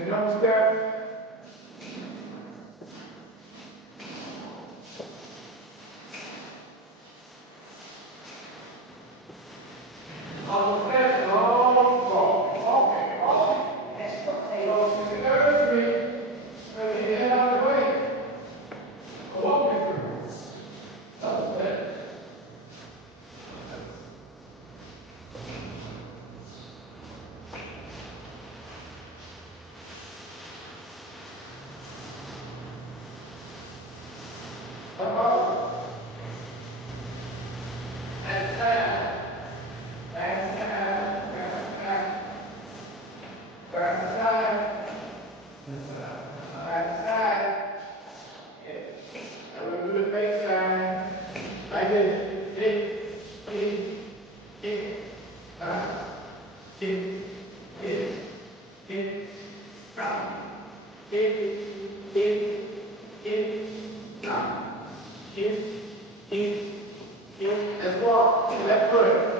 And don't step. On step, long walk. Okay, walk. Hey, go to the third street. Ready to head out of the way. Walk me through. Up step. Let's walk. Left foot.